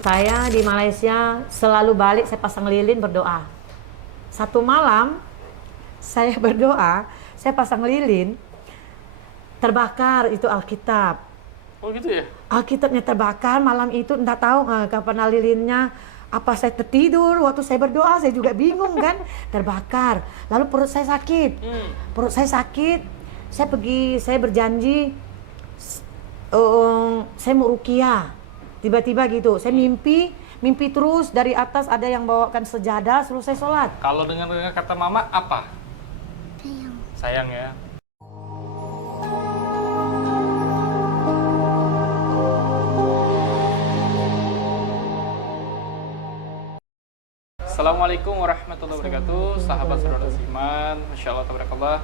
Saya di Malaysia selalu balik saya pasang lilin berdoa. Satu malam saya berdoa, saya pasang lilin, terbakar itu Alkitab. Oh gitu ya? Alkitabnya terbakar malam itu, enggak tahu kapan lilinnya. Apa saya tertidur waktu saya berdoa, saya juga bingung kan. Terbakar. Lalu perut saya sakit. Perut saya sakit. Saya berjanji saya mau ruqyah. Tiba-tiba gitu, saya mimpi terus dari atas ada yang bawakan sejadah, selesai sholat. Kalau dengar kata mama apa? Sayang. Sayang ya. Assalamualaikum warahmatullahi wabarakatuh, sahabat saudara Iman, Masya Allah, tabarakallah.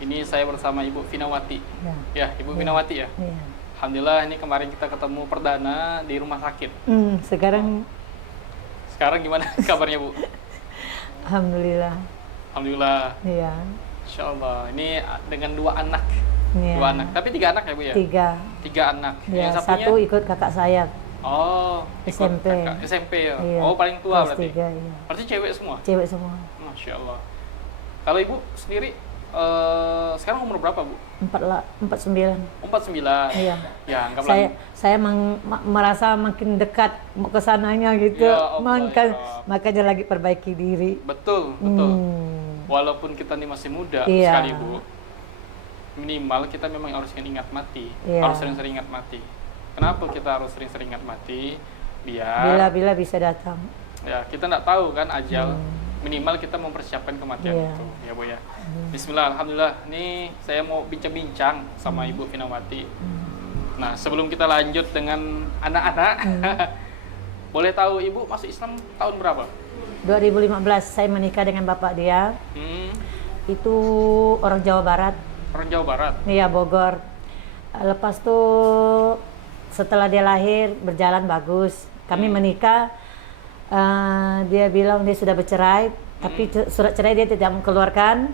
Ini saya bersama Ibu Vinawati. Ya, Ibu Vinawati ya. Iya. Alhamdulillah ini kemarin kita ketemu perdana di rumah sakit. Sekarang gimana kabarnya Bu? Alhamdulillah. Alhamdulillah. Iya. Insya Allah. Ini dengan dua anak. Iya. Dua anak. Tapi tiga anak ya Bu ya? Tiga anak. Ya, Yang satunya? satu ikut kakak saya. Oh, ikut SMP. kakak. SMP ya? Iya. Oh, paling tua Kelas berarti? 3, iya. Berarti cewek semua? Cewek semua. Masya Allah. Kalau Ibu sendiri, sekarang umur berapa Bu? 49. 49? Iya. Ya, anggaplah. Saya merasa makin dekat ke sananya gitu. Ya Allah, ya Rob. Makanya lagi perbaiki diri. Betul. Walaupun kita ini masih muda Iya. sekali Bu, minimal kita memang harus ingat mati. Iya. Harus sering-sering ingat mati. Kenapa kita harus sering-sering ingat mati? Biar Bila bisa datang. ya kita nggak tahu kan ajal. Minimal kita mempersiapkan kematian Iya. itu, ya Bu ya. Bismillah, alhamdulillah. Ini saya mau bincang-bincang sama Ibu Vinawati. Nah, sebelum kita lanjut dengan anak-anak, boleh tahu Ibu masuk Islam tahun berapa? 2015 saya menikah dengan bapak dia. Itu orang Jawa Barat. Orang Jawa Barat. Iya, Bogor. Lepas tuh setelah dia lahir berjalan bagus. Kami menikah. Dia bilang dia sudah bercerai, tapi surat cerai dia tidak mengeluarkan.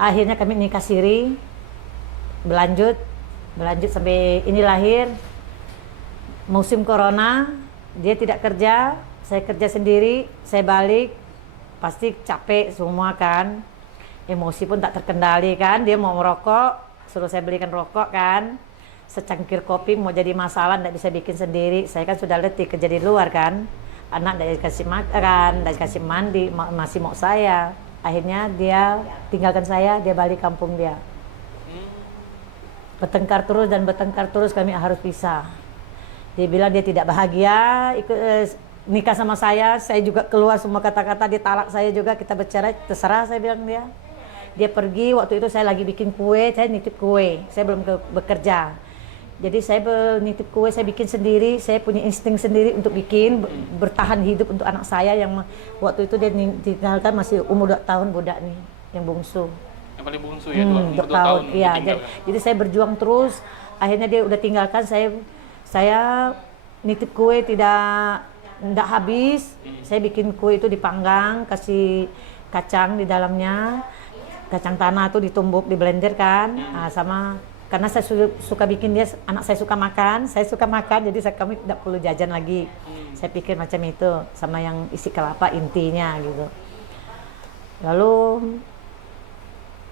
Akhirnya kami nikah siri, berlanjut sampai ini lahir. Musim corona, dia tidak kerja, saya kerja sendiri, saya balik, pasti capek semua kan. Emosi pun tak terkendali kan, dia mau merokok, suruh saya belikan rokok kan. Secangkir kopi mau jadi masalah, tidak bisa bikin sendiri. Saya kan sudah letih kerja di luar kan. Anak tidak dikasih makan, tidak dikasih mandi, masih mau saya. Akhirnya dia tinggalkan saya, dia balik kampung dia. Bertengkar terus kami harus pisah. Dia bilang dia tidak bahagia ikut nikah sama saya juga keluar semua kata-kata, dia talak saya juga, kita bercerai, terserah saya bilang dia. Dia pergi, waktu itu saya lagi bikin kue, saya nitip kue, saya belum bekerja. Jadi saya nitip kue, saya bikin sendiri, saya punya insting sendiri untuk bikin, bertahan hidup untuk anak saya yang waktu itu dia ditinggalkan masih umur 2 tahun budak nih, yang bungsu. Yang paling bungsu ya, umur 2 tahun. Iya, jadi saya berjuang terus, akhirnya dia udah tinggalkan, saya nitip kue tidak habis, saya bikin kue itu dipanggang, kasih kacang di dalamnya, kacang tanah itu ditumbuk, di blender kan, sama karena saya suka bikin dia, anak saya suka makan, jadi kami tidak perlu jajan lagi. Saya pikir macam itu, sama yang isi kelapa intinya gitu. Lalu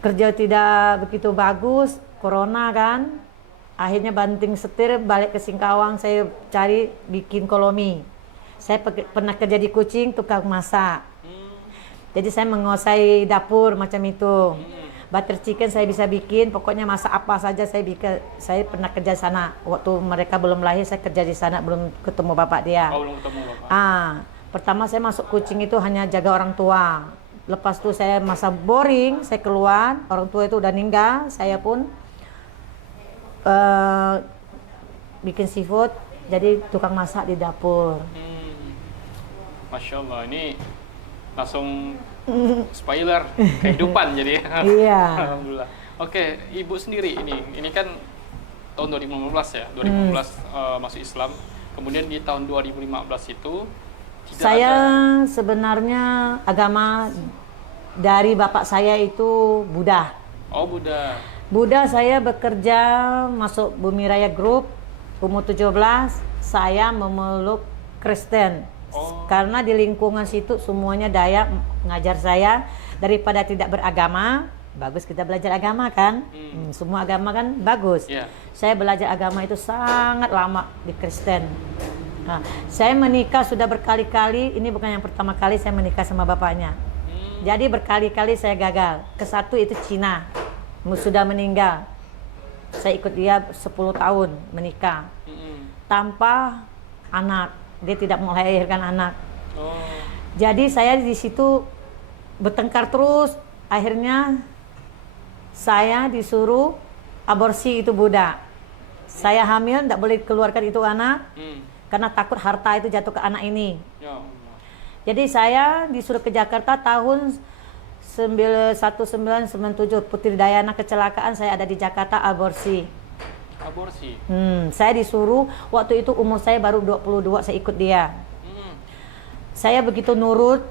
kerja tidak begitu bagus, corona kan, akhirnya banting setir balik ke Singkawang, saya cari bikin kolomi. Saya pernah kerja di Kucing, tukang masak. Jadi saya menguasai dapur macam itu. Butter chicken saya bisa bikin, pokoknya masak apa saja saya bikin. Saya pernah kerja sana. Waktu mereka belum lahir saya kerja di sana, belum ketemu bapak dia. Oh, belum ketemu bapak. Pertama saya masuk Kucing itu hanya jaga orang tua. Lepas itu saya masa boring, saya keluar, orang tua itu udah meninggal, saya pun bikin seafood, jadi tukang masak di dapur. Masya Allah, ini langsung spoiler kehidupan jadi. Iya. Alhamdulillah. Oke, Ibu sendiri ini kan tahun 2015 ya, 2015 masuk Islam. Kemudian di tahun 2015 itu saya sebenarnya agama dari bapak saya itu Buddha. Oh, Buddha. Buddha saya bekerja masuk Bumi Raya Group umur 17, saya memeluk Kristen. Oh. Karena di lingkungan situ semuanya Dayak ngajar saya, daripada tidak beragama, bagus kita belajar agama kan. Semua agama kan bagus. Iya. Saya belajar agama itu sangat lama di Kristen. Nah, saya menikah sudah berkali-kali, ini bukan yang pertama kali saya menikah sama bapaknya. Jadi berkali-kali saya gagal. Kesatu itu Cina, sudah meninggal. Saya ikut dia 10 tahun menikah. Tanpa anak, dia tidak melahirkan anak. Oh. Jadi saya di situ bertengkar terus. Akhirnya saya disuruh aborsi itu budak. Saya hamil, tidak boleh keluarkan itu anak karena takut harta itu jatuh ke anak ini. Ya Allah. Jadi saya disuruh ke Jakarta tahun 1997, Putri Dayana kecelakaan, saya ada di Jakarta aborsi. Aborsi. Saya disuruh, waktu itu umur saya baru 22, saya ikut dia. Saya begitu nurut,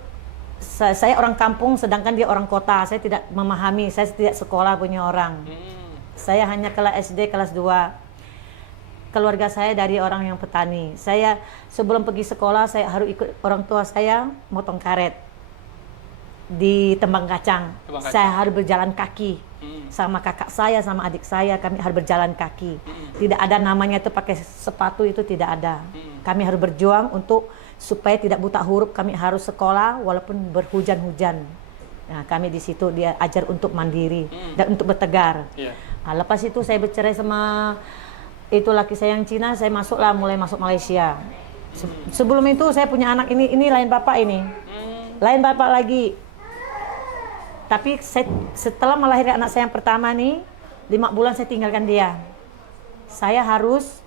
saya orang kampung sedangkan dia orang kota, saya tidak memahami, saya tidak sekolah punya orang. Saya hanya kelas SD, kelas 2. Keluarga saya dari orang yang petani. Saya sebelum pergi sekolah, saya harus ikut orang tua saya motong karet di Tembang Kacang. Saya harus berjalan kaki. Sama kakak saya, sama adik saya, kami harus berjalan kaki. Tidak ada namanya itu pakai sepatu, itu tidak ada. Kami harus berjuang untuk supaya tidak buta huruf, kami harus sekolah walaupun berhujan-hujan. Nah, kami di situ dia ajar untuk mandiri dan untuk bertegar. Nah, lepas itu saya bercerai sama itu laki saya yang Cina, saya mulai masuk Malaysia. Sebelum itu saya punya anak ini lain bapak ini. Lain bapak lagi. Tapi setelah melahirkan anak saya yang pertama nih, 5 bulan saya tinggalkan dia. Saya harus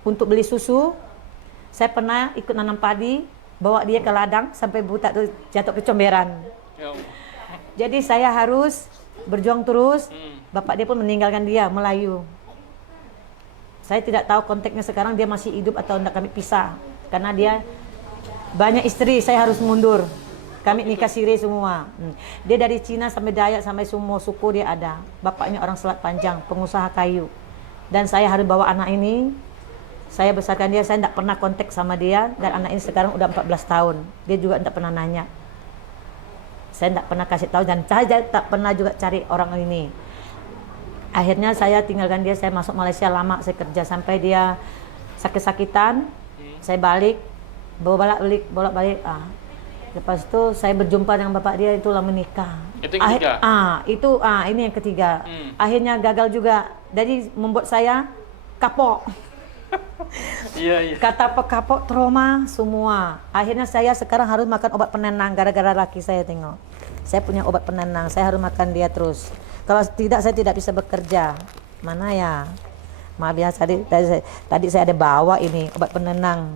untuk beli susu. Saya pernah ikut nanam padi, bawa dia ke ladang sampai buta tuh jatuh ke comberan. Jadi saya harus berjuang terus. Bapak dia pun meninggalkan dia, Melayu. Saya tidak tahu konteksnya sekarang dia masih hidup atau tidak, kami pisah. Karena dia banyak istri, saya harus mundur. Kami nikah siri semua. Dia dari Cina sampai Dayak sampai semua suku dia ada. Bapaknya orang Selat Panjang, pengusaha kayu. Dan saya harus bawa anak ini. Saya besarkan dia, saya tidak pernah kontak sama dia. Dan anak ini sekarang udah 14 tahun. Dia juga tidak pernah nanya. Saya tidak pernah kasih tahu dan saya tak pernah juga cari orang ini. Akhirnya saya tinggalkan dia, saya masuk Malaysia lama, saya kerja sampai dia sakit-sakitan. Saya balik, bolak-balik. Lepas itu saya berjumpa dengan bapak dia, itulah menikah. Itu yang ketiga? Ini yang ketiga. Akhirnya gagal juga. Jadi membuat saya kapok. Iya. Kata kapok, trauma semua. Akhirnya saya sekarang harus makan obat penenang gara-gara laki saya tengok. Saya punya obat penenang, saya harus makan dia terus. Kalau tidak, saya tidak bisa bekerja. Mana ya? Maaf ya, tadi saya ada bawa ini obat penenang.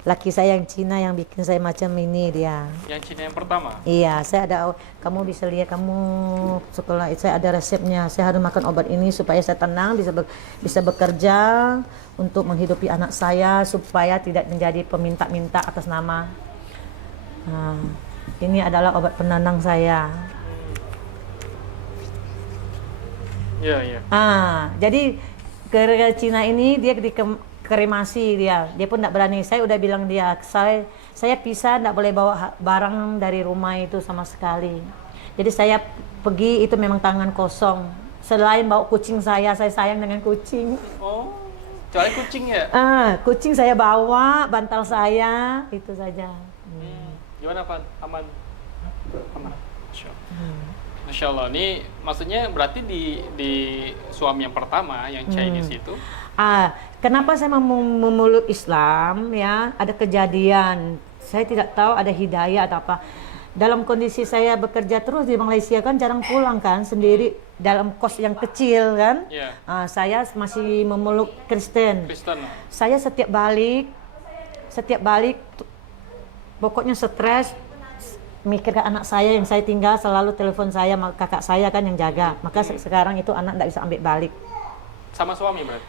Laki saya yang Cina yang bikin saya macam ini dia. Yang Cina yang pertama? Iya, saya ada. Kamu bisa lihat, kamu sekolah. Saya ada resepnya. Saya harus makan obat ini supaya saya tenang, bisa bekerja untuk menghidupi anak saya supaya tidak menjadi peminta-minta atas nama. Nah, ini adalah obat penenang saya. Iya. Jadi ke Cina ini dia kremasi dia pun tidak berani. Saya udah bilang dia, saya pisah, tidak boleh bawa barang dari rumah itu sama sekali. Jadi saya pergi itu memang tangan kosong. Selain bawa kucing saya sayang dengan kucing. Oh, soalnya kucing ya? Kucing saya bawa, bantal saya, itu saja. Gimana Pak? Aman? Masya Allah, ini maksudnya berarti di suami yang pertama, yang Chinese itu? Kenapa saya memeluk Islam ya? Ada kejadian, saya tidak tahu ada hidayah atau apa. Dalam kondisi saya bekerja terus di Malaysia kan jarang pulang kan, sendiri dalam kos yang kecil kan. Saya masih memeluk Kristen. Saya setiap balik pokoknya stres. Mikirkan anak saya yang saya tinggal, selalu telepon saya, kakak saya kan yang jaga. Maka sekarang itu anak tidak bisa ambil balik. Sama suami berarti?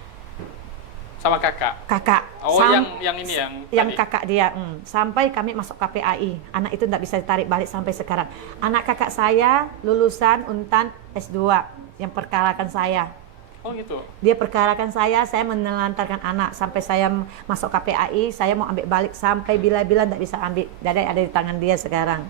Sama kakak? Kakak. Oh, yang ini yang kakak dia. Sampai kami masuk KPAI, anak itu tidak bisa ditarik balik sampai sekarang. Anak kakak saya lulusan Untan S2 yang perkarakan saya. Oh gitu. Dia perkarakan saya menelantarkan anak sampai saya masuk KPAI, saya mau ambil balik sampai bila-bila tidak bisa ambil. Dadai ada di tangan dia sekarang.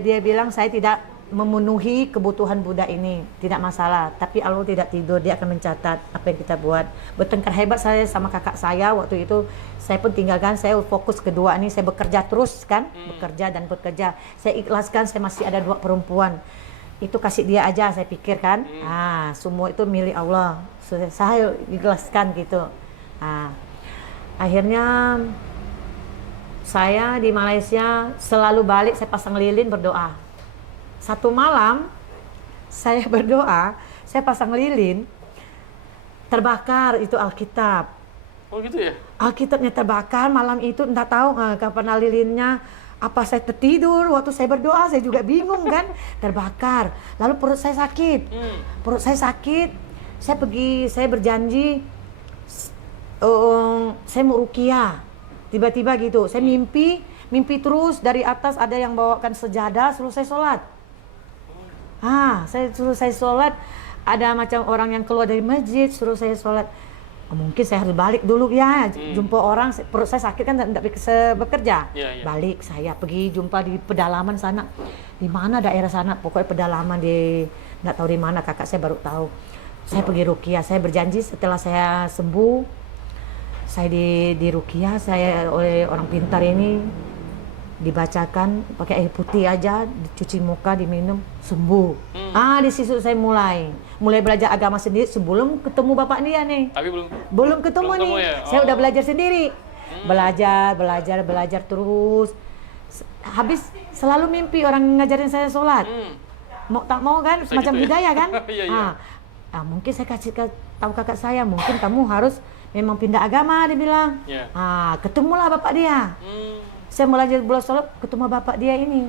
Dia bilang saya tidak memenuhi kebutuhan budak ini, tidak masalah. Tapi Allah tidak tidur, dia akan mencatat apa yang kita buat. Bertengkar hebat saya sama kakak saya waktu itu. Saya pun tinggalkan, saya fokus kedua ini, saya bekerja terus kan, bekerja dan bekerja. Saya ikhlaskan, saya masih ada 2 perempuan. Itu kasih dia aja, saya pikir kan. Semua itu milik Allah. Saya ikhlaskan gitu. Akhirnya saya di Malaysia selalu balik, saya pasang lilin berdoa. Satu malam saya berdoa, saya pasang lilin, terbakar itu Alkitab. Oh gitu ya? Alkitabnya terbakar malam itu, entah tahu kapan lilinnya. Apa saya tertidur waktu saya berdoa, saya juga bingung kan, terbakar. Lalu perut saya sakit, saya berjanji, saya mau ruqyah. Tiba-tiba gitu, saya mimpi terus dari atas ada yang bawakan sejadah, suruh saya sholat. Saya sholat, ada macam orang yang keluar dari masjid, suruh saya sholat. Mungkin saya harus balik dulu ya, jumpa orang, perut saya sakit kan tidak bisa bekerja. Balik saya pergi jumpa di pedalaman sana, di mana daerah sana, pokoknya pedalaman di nggak tahu di mana, kakak saya baru tahu. Saya pergi ruqyah, saya berjanji setelah saya sembuh, saya di ruqyah, saya oleh orang pintar ini dibacakan pakai air putih aja, dicuci muka, diminum, sembuh. Di situ saya mulai belajar agama sendiri sebelum ketemu bapak dia nih. Tapi belum ketemu nih. Ya? Saya udah belajar sendiri. Belajar terus. Habis selalu mimpi orang ngajarin saya sholat. Mau tak mau kan, Bisa macam gitu ya? hidayah kan. Iya. Mungkin saya kasih tahu kakak saya, mungkin kamu harus memang pindah agama, dia bilang. Ketemulah bapak dia. Saya belajar sholat, ketemu bapak dia ini.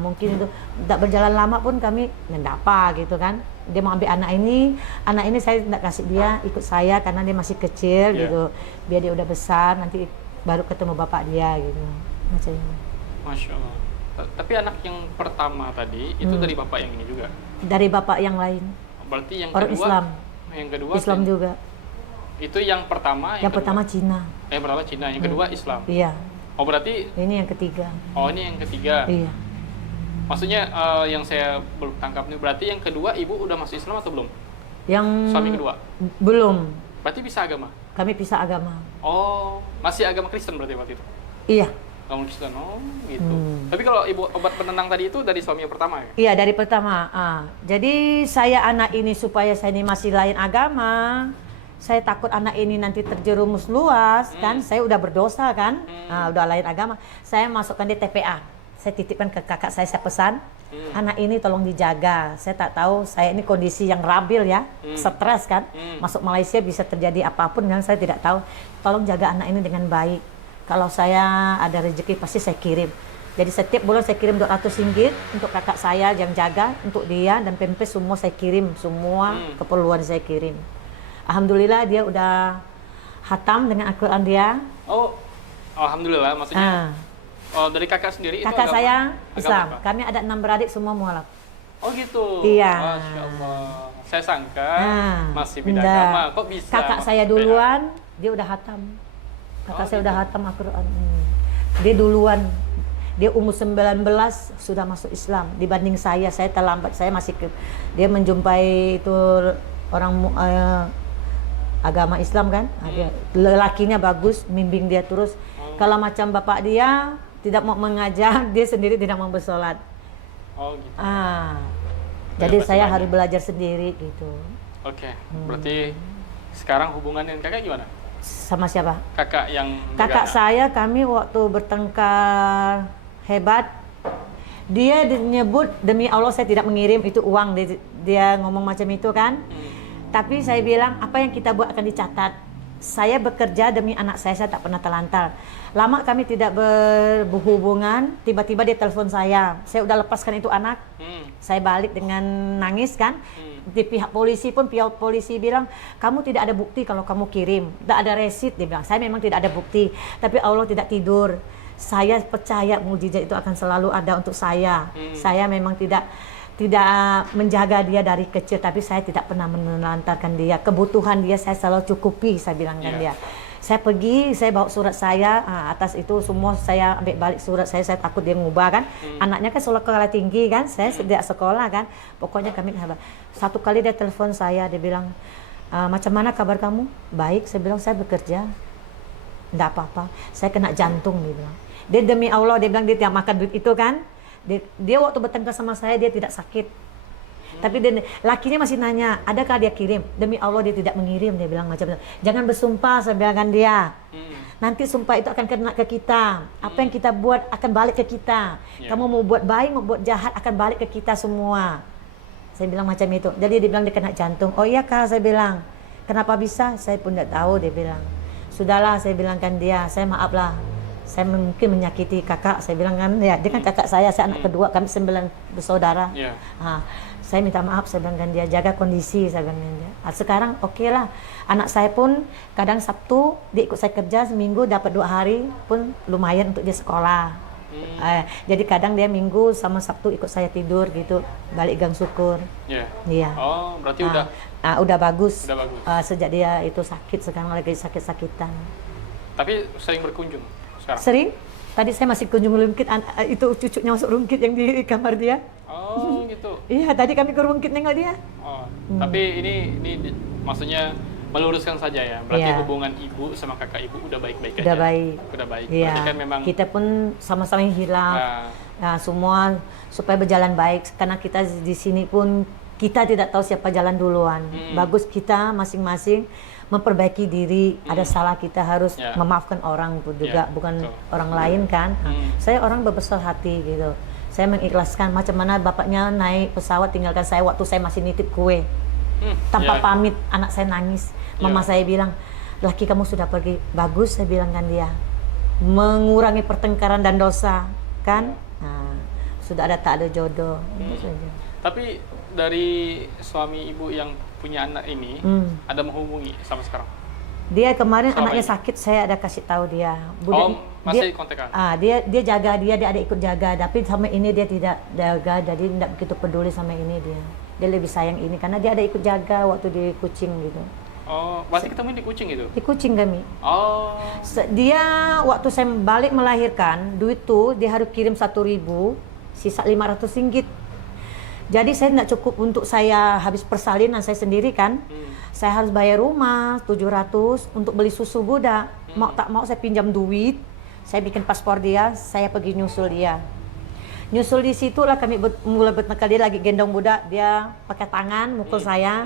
Mungkin itu tidak berjalan lama pun kami mendapa gitu kan. Dia mau ambil anak ini saya tidak kasih dia, ikut saya karena dia masih kecil gitu. Biar dia udah besar nanti baru ketemu bapak dia gitu. Macam ini. Masya Allah. Tapi anak yang pertama tadi itu dari bapak yang ini juga? Dari bapak yang lain. Berarti yang orang kedua? Islam. Yang kedua? Islam juga. Itu yang pertama? Yang pertama Cina. Yang pertama Cina, yang kedua Islam? Iya. Oh berarti? Ini yang ketiga. Oh ini yang ketiga? Iya. Maksudnya yang saya belum tangkap nih, berarti yang kedua ibu udah masuk Islam atau belum? Yang suami kedua? Belum. Berarti bisa agama? Kami pisah agama. Oh, masih agama Kristen berarti waktu itu? Iya. Agama Kristen, oh gitu. Tapi kalau ibu obat penenang tadi itu dari suami yang pertama ya? Iya, dari pertama. Jadi saya anak ini supaya saya ini masih lain agama. Saya takut anak ini nanti terjerumus luas kan, saya udah berdosa kan, udah lain agama. Saya masukkan di TPA, saya titipkan ke kakak saya pesan, anak ini tolong dijaga. Saya tak tahu, saya ini kondisi yang labil ya, stres kan, masuk Malaysia bisa terjadi apapun yang saya tidak tahu. Tolong jaga anak ini dengan baik. Kalau saya ada rezeki pasti saya kirim. Jadi setiap bulan saya kirim 200 ringgit untuk kakak saya yang jaga, untuk dia dan pempes semua saya kirim, semua keperluan saya kirim. Alhamdulillah dia udah hatam dengan Al-Quran dia. Oh, alhamdulillah, maksudnya dari kakak sendiri kakak itu saya agama Islam. apa? Kami ada 6 beradik semua mualaf. Oh gitu. Iya. Masya Allah. Saya sangka masih beda enggak. agama. Kok bisa? Kakak saya duluan, dia udah hatam. Kakak saya udah hatam Al-Quran. Dia duluan. Dia umur 19 sudah masuk Islam dibanding saya terlambat. Saya masih dia menjumpai itu orang agama Islam kan, lelakinya bagus, bimbing dia terus. Kalau macam bapak dia tidak mau mengajar, dia sendiri tidak mau bersolat. Oh gitu. Jadi saya harus belajar sendiri gitu. Oke. Berarti sekarang hubungan dengan kakak gimana? Sama siapa? Kakak yang Kakak saya, kami waktu bertengkar hebat, dia menyebut demi Allah saya tidak mengirim itu uang, dia ngomong macam itu kan. Tapi saya bilang apa yang kita buat akan dicatat. Saya bekerja demi anak saya tak pernah terlantar. Lama kami tidak berhubungan, tiba-tiba dia telepon saya udah lepaskan itu anak. Saya balik dengan nangis kan. Di pihak polisi pun, pihak polisi bilang kamu tidak ada bukti kalau kamu kirim, tidak ada resit, dia bilang. Saya memang tidak ada bukti, tapi Allah tidak tidur. Saya percaya mukjizat itu akan selalu ada untuk saya. Saya memang tidak tidak menjaga dia dari kecil, tapi saya tidak pernah menelantarkan dia. Kebutuhan dia saya selalu cukupi, saya bilangkan dia. Saya pergi, saya bawa surat saya, atas itu semua saya ambil balik surat saya takut dia ngubah kan. Anaknya kan sekolah tinggi kan, saya sejak sekolah kan. Pokoknya kami satu kali dia telepon saya, dia bilang, macam mana kabar kamu? Baik, saya bilang saya bekerja. Enggak apa-apa, saya kena jantung, dia bilang. Dia demi Allah, dia bilang dia tidak makan duit itu kan. Dia waktu bertengkar sama saya, dia tidak sakit. Tapi lakinya masih nanya, adakah dia kirim? Demi Allah dia tidak mengirim, dia bilang macam itu. Jangan bersumpah, saya bilang kan dia. Nanti sumpah itu akan kena ke kita. Apa yang kita buat akan balik ke kita. Kamu mau buat baik, mau buat jahat akan balik ke kita semua. Saya bilang macam itu. Jadi dia bilang dia kena jantung. Oh iya kak, saya bilang. Kenapa bisa? Saya pun tidak tahu, dia bilang. Sudahlah, saya bilangkan dia, saya maaflah. Saya mungkin menyakiti kakak, saya bilang kan, ya dia kan kakak saya anak kedua, kami 9 bersaudara. Saya minta maaf, saya bilang kan dia, jaga kondisi, saya bilang kan dia. Sekarang oke lah, anak saya pun kadang Sabtu dia ikut saya kerja, seminggu dapat 2 hari pun lumayan untuk dia sekolah. Jadi kadang dia Minggu sama Sabtu ikut saya tidur gitu, balik Gang Syukur. Iya. Oh, berarti udah bagus. Udah bagus. Sejak dia itu sakit, sekarang lagi sakit-sakitan. Tapi sering berkunjung sekarang? Sering. Tadi saya masih kunjung Rungkit, itu cucunya masuk Rungkit yang di kamar dia. Oh gitu. Iya, tadi kami ke Rungkit nengok dia. Oh, tapi ini maksudnya meluruskan saja ya. Berarti hubungan ibu sama kakak ibu udah baik-baik aja. Udah baik. Udah baik. Iya. Berarti kan memang kita pun sama-sama hilaf. Nah, semua supaya berjalan baik. Karena kita di sini pun kita tidak tahu siapa jalan duluan. Bagus kita masing-masing memperbaiki diri. Ada salah kita harus memaafkan orang pun juga, bukan orang lain kan. Saya orang berbesar hati gitu. Saya mengikhlaskan macam mana bapaknya naik pesawat tinggalkan saya waktu saya masih nitip kue. Tanpa pamit, anak saya nangis. Mama saya bilang, laki kamu sudah pergi. Bagus, saya bilang kan dia. Mengurangi pertengkaran dan dosa, kan? Nah, sudah ada tak ada jodoh. Itu saja. Tapi dari suami ibu yang punya anak ini, ada menghubungi sama sekarang? Dia kemarin anaknya sakit, saya ada kasih tahu dia. Masih kontekan? Dia jaga dia ada ikut jaga, tapi sama ini dia tidak jaga, jadi tidak begitu peduli sama ini dia. Dia lebih sayang ini karena dia ada ikut jaga waktu di Kucing gitu. Oh, masih ketemu di Kucing itu? Di Kucing kami. Oh. Dia waktu saya balik melahirkan, duit tuh dia harus kirim 1.000, sisa 500 ringgit. Jadi saya tidak cukup untuk saya habis persalinan saya sendiri kan. Saya harus bayar rumah 700 untuk beli susu budak. Mau tak mau saya pinjam duit, saya bikin paspor dia, saya pergi nyusul dia. Nyusul di situ lah kami mulai bertengkar, dia lagi gendong budak, dia pakai tangan mukul saya.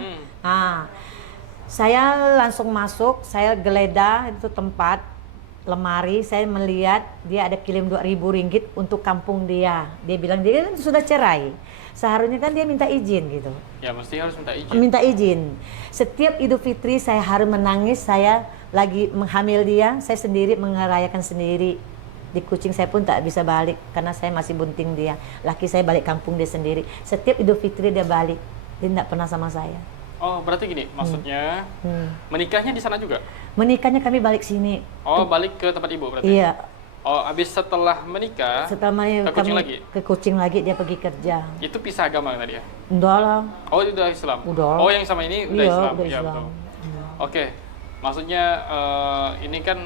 Saya langsung masuk, saya geledah itu tempat lemari, saya melihat dia ada kirim 2.000 ringgit untuk kampung dia. Dia bilang dia sudah cerai. Seharusnya kan dia minta izin gitu. Ya mesti harus minta izin. Minta izin. Setiap Idul Fitri saya harus menangis, saya lagi menghamil dia, saya sendiri mengerayakan sendiri. Di Kucing saya pun tak bisa balik karena saya masih bunting dia. Laki saya balik kampung dia sendiri. Setiap Idul Fitri dia balik. Dia tidak pernah sama saya. Oh, berarti gini, maksudnya menikahnya di sana juga? Menikahnya kami balik sini. Oh, balik ke tempat ibu berarti? Iya. Oh, habis setelah menikah, ke Kucing lagi? Ke Kucing lagi, dia pergi kerja. Itu pisah agama tadi ya? Udah lah. Oh, udah Islam? Udah. Oh, yang sama ini udah Islam? Udah Ya, Islam. betul. Oke, maksudnya ini kan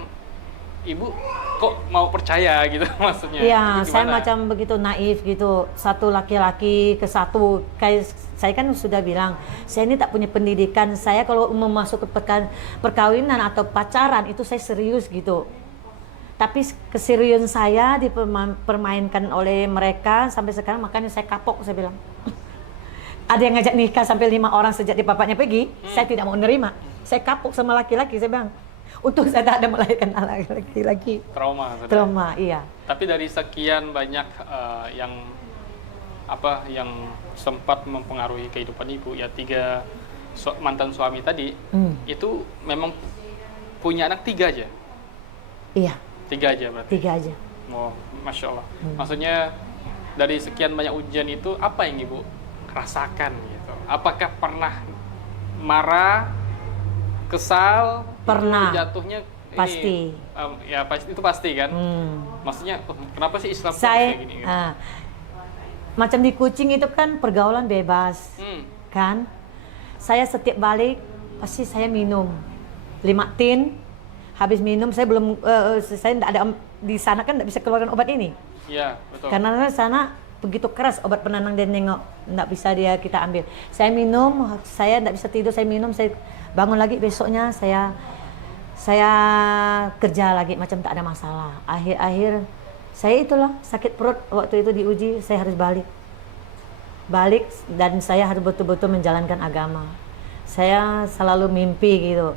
ibu kok mau percaya gitu maksudnya? Iya, saya macam begitu naif gitu. Satu laki-laki ke satu. Kayak saya kan sudah bilang, saya ini tak punya pendidikan. Saya kalau memasuki perkawinan atau pacaran itu saya serius gitu. Tapi keseriusan saya dipermainkan oleh mereka sampai sekarang, makanya saya kapok, saya bilang. Ada yang ngajak nikah sampai 5 orang sejak di bapaknya pergi, saya tidak mau nerima. Saya kapok sama laki-laki, saya bilang. Untung saya tak ada melahirkan anak laki-laki. Trauma, iya. Tapi dari sekian banyak yang sempat mempengaruhi kehidupan ibu, ya 3 mantan suami tadi, itu memang punya anak 3 aja? Iya. 3 aja berarti? 3 aja. Oh, Masya Allah. Maksudnya dari sekian banyak ujian itu, apa yang ibu rasakan gitu? Apakah pernah marah, kesal? Pernah. Jatuhnya pasti. Ya pasti, itu pasti kan? Maksudnya kenapa sih Islam saya, kayak gini? macam di Kucing itu kan pergaulan bebas, kan? Saya setiap balik pasti saya minum 5 tin. Habis minum saya belum saya tidak ada di sana kan tidak bisa keluarkan obat ini. Iya, betul. Karena di sana begitu keras obat penenang dan nengok, tidak bisa dia kita ambil. Saya minum, saya tidak bisa tidur, saya minum, saya bangun lagi besoknya saya kerja lagi macam tak ada masalah. Akhir-akhir saya itulah sakit perut waktu itu diuji, saya harus balik dan saya harus betul-betul menjalankan agama. Saya selalu mimpi gitu,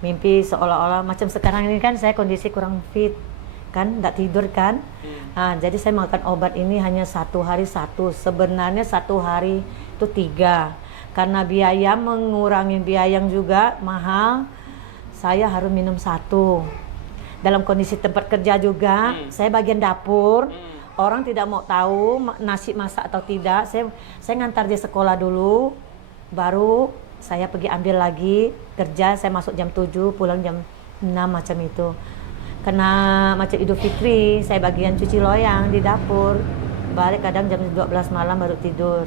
mimpi seolah-olah macam sekarang ini kan saya kondisi kurang fit kan, tidak tidur kan. Nah, jadi saya makan obat ini hanya 1 hari 1, sebenarnya 1 hari itu 3, karena biaya mengurangi biaya yang juga mahal. Saya harus minum 1. Dalam kondisi tempat kerja juga, saya bagian dapur. Orang tidak mau tahu nasi masak atau tidak. Saya ngantar dia sekolah dulu, baru saya pergi ambil lagi kerja. Saya masuk jam 7, pulang jam 6 macam itu. Karena macam Idul Fitri, saya bagian cuci loyang di dapur. Balik kadang jam 12 malam baru tidur.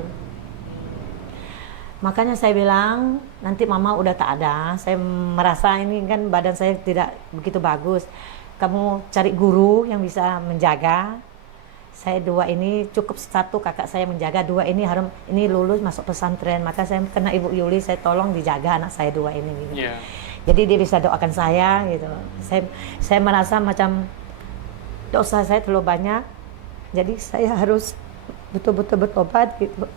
Makanya saya bilang, nanti mama udah tak ada. Saya merasa ini kan badan saya tidak begitu bagus. Kamu cari guru yang bisa menjaga. Saya 2 ini cukup, 1 kakak saya menjaga, 2 ini harus ini lulus masuk pesantren. Maka saya kena Ibu Yuli, saya tolong dijaga anak saya 2 ini. Gitu. Yeah. Jadi dia bisa doakan saya gitu. Saya merasa macam dosa saya terlalu banyak. Jadi saya harus betul-betul berobat gitu.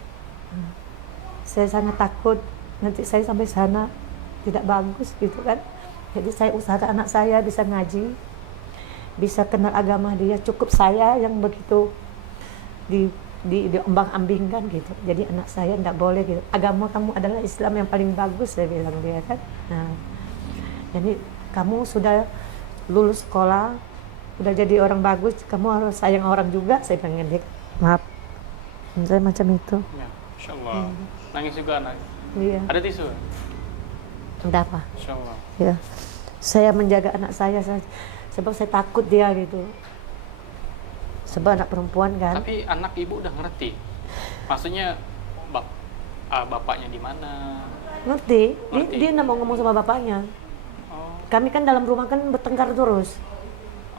Saya sangat takut nanti saya sampai sana tidak bagus gitu kan. Jadi saya usahakan anak saya bisa ngaji, bisa kenal agama dia. Cukup saya yang begitu diombang-ambingkan gitu. Jadi anak saya tidak boleh gitu. Agama kamu adalah Islam yang paling bagus, saya bilang dia kan. Nah, jadi kamu sudah lulus sekolah, udah jadi orang bagus, kamu harus sayang orang juga, saya pengen dia. Maaf, saya macam itu. Ya, Insya Allah. Nangis juga anak. Iya. Ada tisu? Udah apa? Insya Allah. Ya, saya menjaga anak saya sebab saya takut dia gitu. Sebab anak perempuan kan. Tapi anak ibu udah ngerti. Maksudnya bapaknya di mana? Ngerti? Ngerti. Dia nggak mau ngomong sama bapaknya. Oh. Kami kan dalam rumah kan bertengkar terus.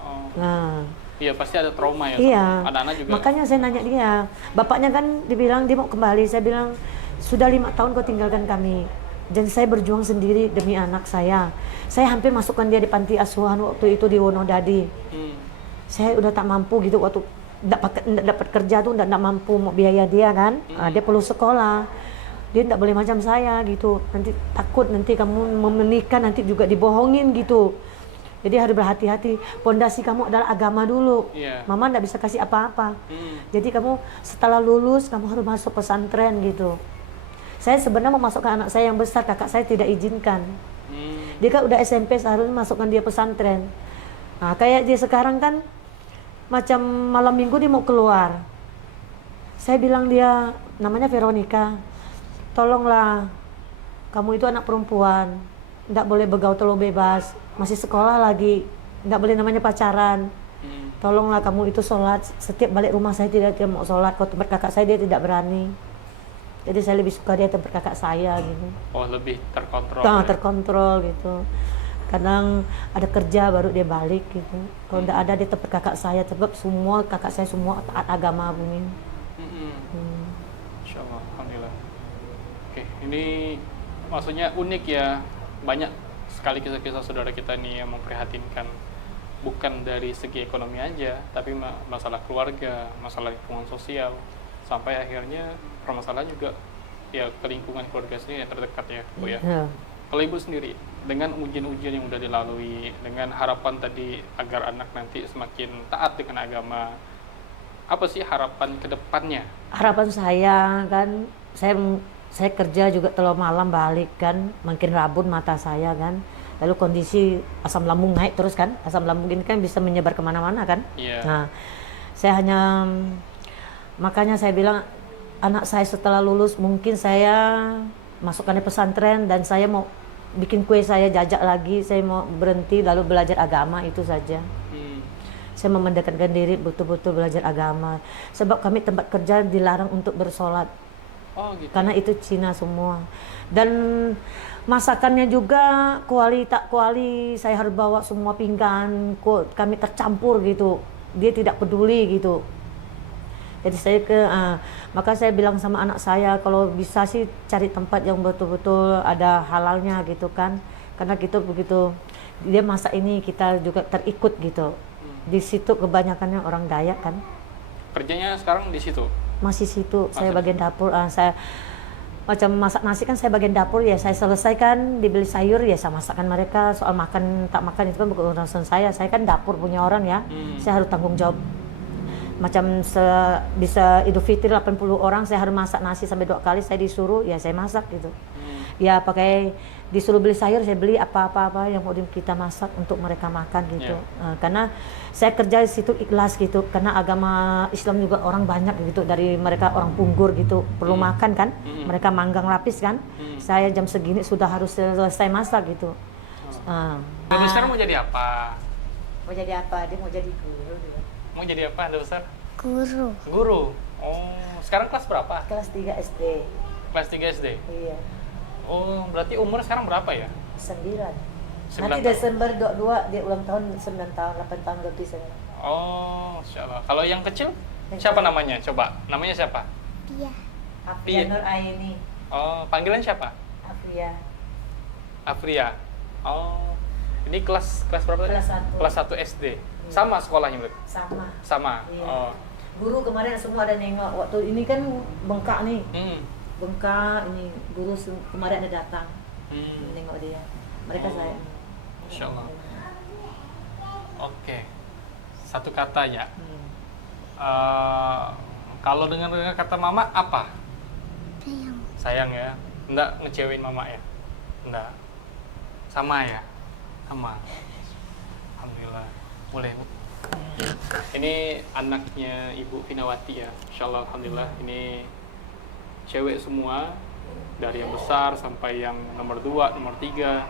Oh. Nah, Iya pasti ada trauma ya. iya. Anak-anak juga. Makanya saya nanya dia. Bapaknya kan dibilang dia mau kembali. Saya bilang sudah 5 tahun kau tinggalkan kami. Dan saya berjuang sendiri demi anak saya. Saya hampir masukkan dia di panti asuhan waktu itu di Wonodadi. Saya udah tak mampu gitu waktu dapat kerja tuh enggak mampu mau biaya dia kan. Dia perlu sekolah. Dia enggak boleh macam saya gitu. Nanti takut nanti kamu menikah nanti juga dibohongin gitu. Jadi harus berhati-hati. Pondasi kamu adalah agama dulu. Yeah. Mama enggak bisa kasih apa-apa. Jadi kamu setelah lulus kamu harus masuk pesantren gitu. Saya sebenarnya mau masukkan anak saya yang besar, kakak saya tidak izinkan. Dia kan udah SMP, seharusnya masukkan dia pesantren. Nah, kayak dia sekarang kan macam malam minggu dia mau keluar. Saya bilang dia, namanya Veronica, tolonglah, kamu itu anak perempuan, tidak boleh begaul terlalu bebas, masih sekolah lagi, tidak boleh namanya pacaran. Tolonglah kamu itu sholat, setiap balik rumah saya tidak mau sholat, kalau tempat kakak saya dia tidak berani. Jadi saya lebih suka dia tempat kakak saya gitu. Oh, lebih terkontrol. Nah, terkontrol gitu. Kadang ada kerja baru dia balik gitu. Kalau tidak ada dia tempat kakak saya, sebab semua kakak saya semua taat agama bunyi. Insya Allah, alhamdulillah. Oke, ini maksudnya unik ya. Banyak sekali kisah-kisah saudara kita nih yang memprihatinkan. Bukan dari segi ekonomi aja, tapi masalah keluarga, masalah lingkungan sosial, sampai akhirnya permasalahan juga ya ke lingkungan keluarga sendiri yang terdekat ya, Bu ya. Kalau Ibu sendiri dengan ujian-ujian yang udah dilalui, dengan harapan tadi agar anak nanti semakin taat dengan agama, apa sih harapan ke depannya? Harapan saya kan, saya kerja juga terlalu malam balik kan, makin rabun mata saya kan. Lalu kondisi asam lambung naik terus kan, asam lambung ini kan bisa menyebar kemana-mana kan. Yeah. Nah, saya hanya, makanya saya bilang anak saya setelah lulus mungkin saya masukkan di pesantren dan saya mau bikin kue saya jajak lagi, saya mau berhenti lalu belajar agama itu saja. Saya mendekatkan diri betul-betul belajar agama. Sebab kami tempat kerja dilarang untuk bersolat. Oh gitu. Karena itu Cina semua. Dan masakannya juga kuali tak kuali, saya harus bawa semua pinggan. Kami tercampur gitu. Dia tidak peduli gitu. Jadi saya maka saya bilang sama anak saya, kalau bisa sih cari tempat yang betul-betul ada halalnya gitu kan. Karena gitu begitu dia masak ini kita juga terikut gitu. Di situ kebanyakannya orang Dayak kan. Kerjanya sekarang di situ? Masih situ, saya bagian dapur. Saya macam masak nasi kan saya bagian dapur ya, saya selesaikan, dibeli sayur ya saya masakkan mereka. Soal makan tak makan itu kan bukan urusan saya kan dapur punya orang ya. Saya harus tanggung jawab. Macam bisa Idul Fitri 80 orang, saya harus masak nasi sampai 2 kali, saya disuruh ya saya masak gitu. Ya pakai disuruh beli sayur, saya beli apa-apa yang mau kita masak untuk mereka makan gitu. Karena saya kerja di situ ikhlas gitu, karena agama Islam juga orang banyak gitu, dari mereka orang Punggur gitu perlu makan kan, mereka manggang lapis kan. Saya jam segini sudah harus selesai masak gitu. Anda besar mau jadi apa? Mau jadi apa? Dia mau jadi guru dia. Mau jadi apa Anda besar? Guru. Guru. Oh, sekarang kelas berapa? Kelas 3 SD. Kelas 3 SD. Iya. Oh, berarti umur sekarang berapa ya? 9. 9 Nanti tahun. Desember 22 dia ulang tahun 9 tahun, 8 tahun lebih saya. Oh, Masya Allah. Kalau yang kecil, siapa namanya? Coba, namanya siapa? Dia. Afia Nur Aini. Oh, panggilan siapa? Afia. Afria. Oh, ini kelas berapa tadi? Kelas 1. Kelas 1 SD. Sama sekolahnya berarti? Sama. Sama. Iya. Oh. Guru kemarin semua ada nengok. Waktu ini kan bengkak nih. Bengkak ini guru kemarin ada datang. Nengok dia. Mereka saya. Masya Allah. Oke. Satu kata ya. Kalau dengan kata mama apa? Sayang. Sayang ya. Enggak ngecewain mama ya? Enggak. Sama ya? Sama. Alhamdulillah. Boleh, Bu. Ini anaknya Ibu Finawati ya. Insyaallah alhamdulillah ini cewek semua, dari yang besar sampai yang nomor 2, nomor 3.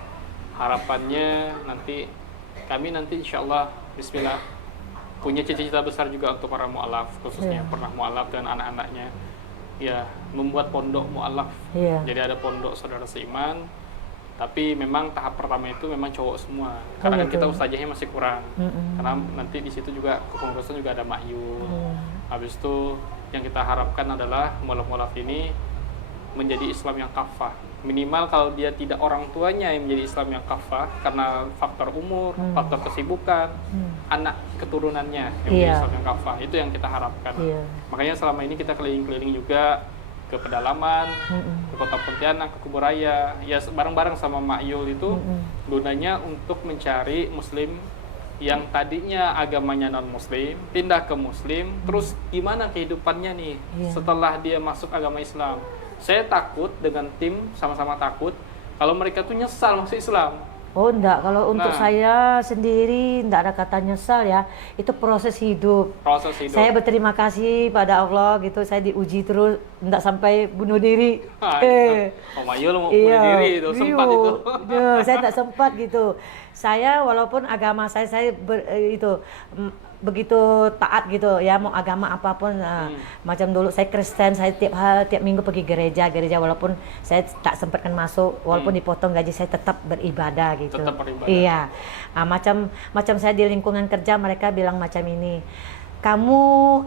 Harapannya kami nanti insyaallah bismillah punya cita-cita besar juga untuk para mu'alaf, khususnya pernah mu'alaf dan anak-anaknya ya membuat pondok mu'alaf. Jadi ada pondok saudara seiman, tapi memang tahap pertama itu memang cowok semua karena kan kita ustazahnya masih kurang. Karena nanti di situ juga kepengurusan juga ada mahyul. Habis itu yang kita harapkan adalah mu'alaf-mu'alaf ini menjadi Islam yang kafah. Minimal kalau dia tidak orang tuanya yang menjadi Islam yang kafah karena faktor umur, faktor kesibukan, anak keturunannya yang menjadi Islam yang kafah. Itu yang kita harapkan. Makanya selama ini kita keliling-keliling juga ke pedalaman, ke Kota Pontianak, ke Kuburaya, ya bareng-bareng sama Mak Yul itu gunanya untuk mencari muslim yang tadinya agamanya non-muslim, pindah ke muslim, terus gimana kehidupannya nih setelah dia masuk agama Islam. Saya takut dengan tim, sama-sama takut kalau mereka tuh nyesal masuk Islam. Oh enggak, kalau untuk saya sendiri enggak ada kata nyesal ya. Itu proses hidup. Proses hidup. Saya berterima kasih pada Allah gitu, saya diuji terus enggak sampai bunuh diri. Oh Mayul mau bunuh diri itu sempat itu. Saya enggak sempat gitu. Saya walaupun agama saya begitu taat gitu ya, mau agama apapun. Macam dulu saya Kristen, saya tiap minggu pergi gereja walaupun saya tak sempatkan masuk, walaupun dipotong gaji saya tetap beribadah gitu. Tetap beribadah. Iya. Macam saya di lingkungan kerja mereka bilang macam ini, kamu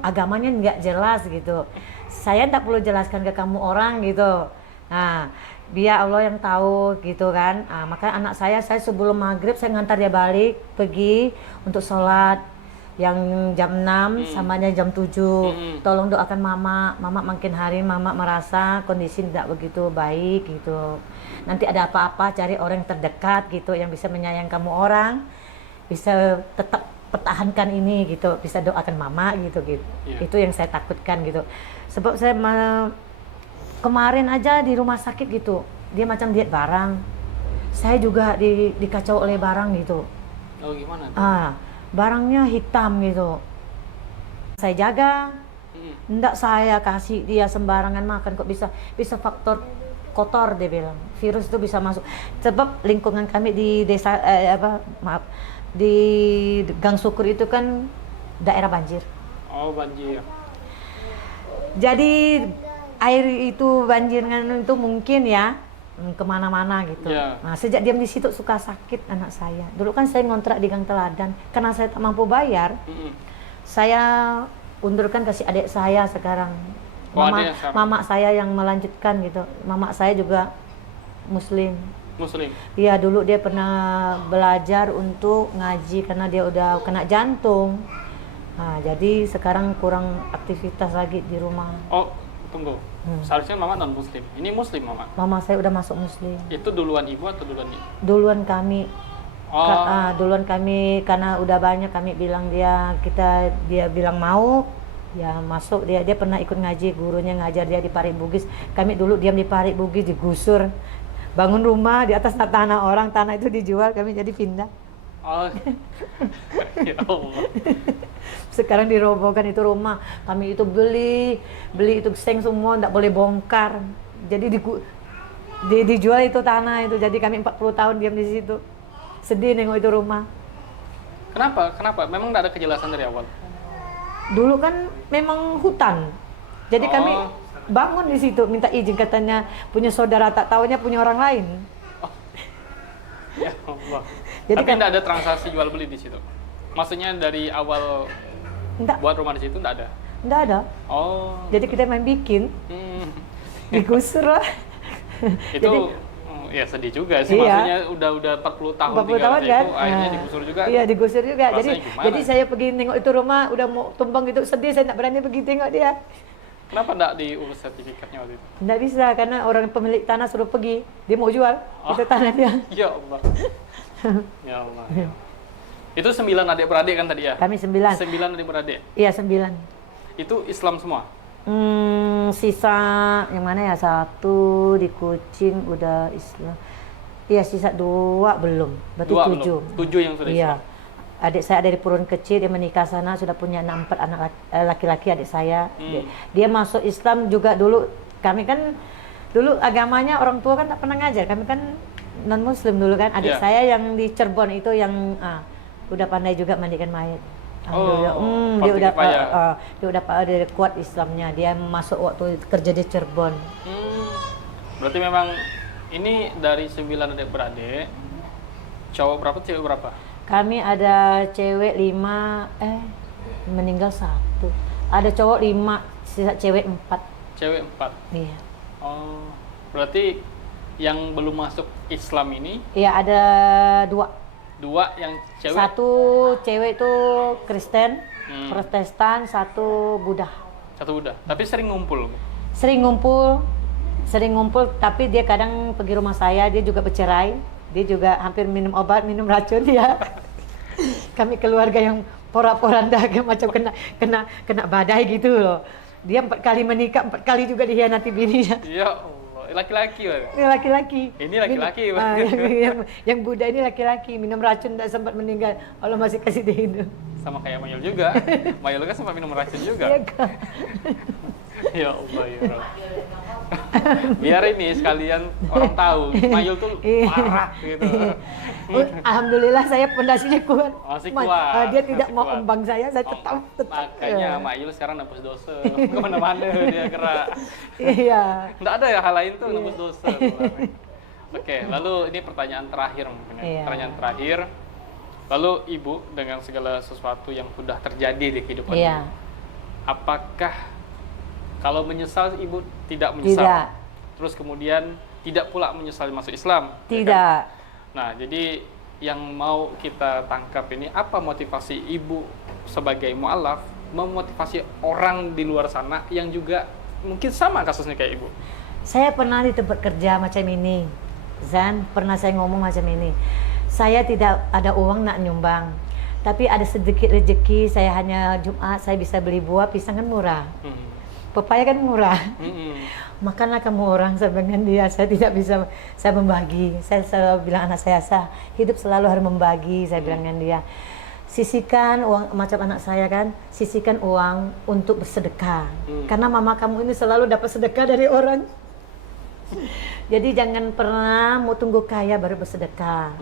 agamanya nggak jelas gitu. Saya tidak perlu jelaskan ke kamu orang gitu. Nah, biar Allah yang tahu gitu kan. Makanya anak saya sebelum maghrib saya ngantar dia balik pergi untuk sholat. Yang jam 6 samanya jam 7 tolong doakan mama makin hari mama merasa kondisi tidak begitu baik gitu, nanti ada apa-apa cari orang yang terdekat gitu yang bisa menyayang kamu orang, bisa tetap pertahankan ini gitu, bisa doakan mama gitu. Itu yang saya takutkan gitu, sebab saya kemarin aja di rumah sakit gitu, dia macam diet barang, saya juga dikacau oleh barang gitu. Oh gimana tuh? Barangnya hitam gitu. Saya jaga, enggak saya kasih dia sembarangan makan, kok bisa faktor kotor dia bilang. Virus itu bisa masuk. Sebab lingkungan kami di desa di Gang Syukur itu kan daerah banjir. Oh, banjir. Jadi air itu banjirnya itu mungkin ya kemana-mana gitu. Ya. Nah, sejak diam di situ suka sakit anak saya. Dulu kan saya ngontrak di Gang Teladan, karena saya tak mampu bayar, saya undurkan kasih adik saya sekarang. Oh, adiknya sekarang. Mama saya yang melanjutkan gitu. Mama saya juga Muslim. Muslim. Iya, dulu dia pernah belajar untuk ngaji karena dia udah kena jantung. Nah, jadi sekarang kurang aktivitas lagi di rumah. Oh, tunggu. Seharusnya mama non Muslim. Ini Muslim mama. Mama saya udah masuk Muslim. Itu duluan ibu atau duluan ibu? Duluan kami. Oh, Duluan kami karena udah banyak kami bilang dia bilang mau ya masuk dia pernah ikut ngaji, gurunya ngajar dia di Parik Bugis. Kami dulu diam di Parik Bugis, digusur, bangun rumah di atas tanah orang, tanah itu dijual, kami jadi pindah. oh. Ya Allah. Sekarang dirobohkan itu rumah, kami itu beli itu seng semua, nggak boleh bongkar, jadi dijual itu tanah itu, jadi kami 40 tahun diam di situ, sedih nengok itu rumah. Kenapa? Memang nggak ada kejelasan dari awal. Dulu kan memang hutan, jadi kami Oh. bangun di situ, minta izin, katanya punya saudara, tak taunya punya orang lain. Ya Allah. Jadi Tapi kan- nggak ada transaksi jual beli di situ. Maksudnya dari awal Enggak, buat rumah di situ nggak ada. enggak ada. Oh. Jadi kita main bikin, Hmm. digusur lah. Itu Jadi, ya sedih juga sih, Iya. maksudnya udah 40 tahun 40 tinggal tahun di kan? situ, akhirnya Nah, digusur juga. Iya, digusur juga. Rasanya Jadi gimana? jadi saya pergi nengok itu rumah udah mau tumbang gitu, sedih, saya tak berani pergi tengok dia. Kenapa nggak diurus sertifikatnya waktu itu? Nggak bisa karena orang pemilik tanah suruh pergi, dia mau jual itu tanah dia. Ya Allah. Ya Allah. Ya. Itu 9 adik-beradik kan tadi ya? Kami 9. 9 adik-beradik. Iya, 9. Itu Islam semua? Sisa yang mana ya? 1 di Kucing udah Islam. Iya, sisa 2 belum. Berarti 2 7. belum? 7 yang sudah Iya. Islam? Adik saya dari Purun Kecil, dia menikah sana, sudah punya 4 anak laki-laki adik saya. Dia masuk Islam juga dulu. Kami kan dulu agamanya orang tua kan tak pernah ngajar. Kami kan non Muslim dulu kan. Adik Iya. saya yang di Cirebon itu yang udah pandai juga mandikan mayat. Alhamdulillah. Dia udah kuat Islamnya. Dia masuk waktu kerja di Cirebon. Berarti memang ini dari 9 adik-beradik, cowok berapa, cewek berapa? Kami ada cewek 5, meninggal 1. Ada cowok 5, sisa cewek 4. Cewek 4. Iya. Oh, berarti yang belum masuk Islam ini Iya, ada 2. 2 yang cewek? 1 cewek itu Kristen, Protestan, 1 Buddha. 1 udah, tapi sering ngumpul. Sering ngumpul, tapi dia kadang pergi rumah saya, dia juga bercerai. Dia juga hampir minum obat, minum racun ya. Kami keluarga yang porak-poranda macam kena badai gitu loh. Dia 4 kali menikah, 4 kali juga dihianati bininya. Ya Allah, laki-laki Pak. Ini laki-laki. Ini laki-laki, Pak. Yang Buddha ini laki-laki, minum racun tak sempat meninggal. Allah masih kasih dia hidup. Sama kayak Mayul juga. Mayul kan sempat minum racun juga. Iya kan? Ya Allah, ya Allah. Biar ini sekalian orang tahu Mayul tuh parah gitu. Alhamdulillah saya pondasinya kuat. Masih kuat. Dia tidak masih mau kuat. embang saya tetap. Makanya Mayul sekarang nembus dosa. Kemana-mana dia gerak. Iya. Nggak ada ya hal lain tuh nembus dosa. Oke, lalu ini pertanyaan terakhir mungkin ya. Iya. Pertanyaan terakhir. Lalu Ibu dengan segala sesuatu yang sudah terjadi di kehidupan Iya. Ibu, apakah kalau menyesal Ibu tidak menyesal? Tidak. Terus kemudian tidak pula menyesal masuk Islam? ya kan? Tidak. Nah, jadi yang mau kita tangkap ini apa motivasi Ibu sebagai mu'alaf memotivasi orang di luar sana yang juga mungkin sama kasusnya kayak Ibu? Saya pernah di tempat kerja macam ini, Zan, pernah saya ngomong macam ini. Saya tidak ada uang nak nyumbang, tapi ada sedikit rezeki. Saya hanya Jumat, saya bisa beli buah, pisang kan murah, pepaya kan murah. Makanlah kamu orang, saya dengan dia. Saya tidak bisa, saya membagi. Saya selalu bilang anak saya hidup selalu harus membagi. Saya bilang dengan dia, sisihkan uang, macam anak saya kan, sisihkan uang untuk bersedekah. Karena mama kamu ini selalu dapat sedekah dari orang. Jadi jangan pernah mau tunggu kaya baru bersedekah.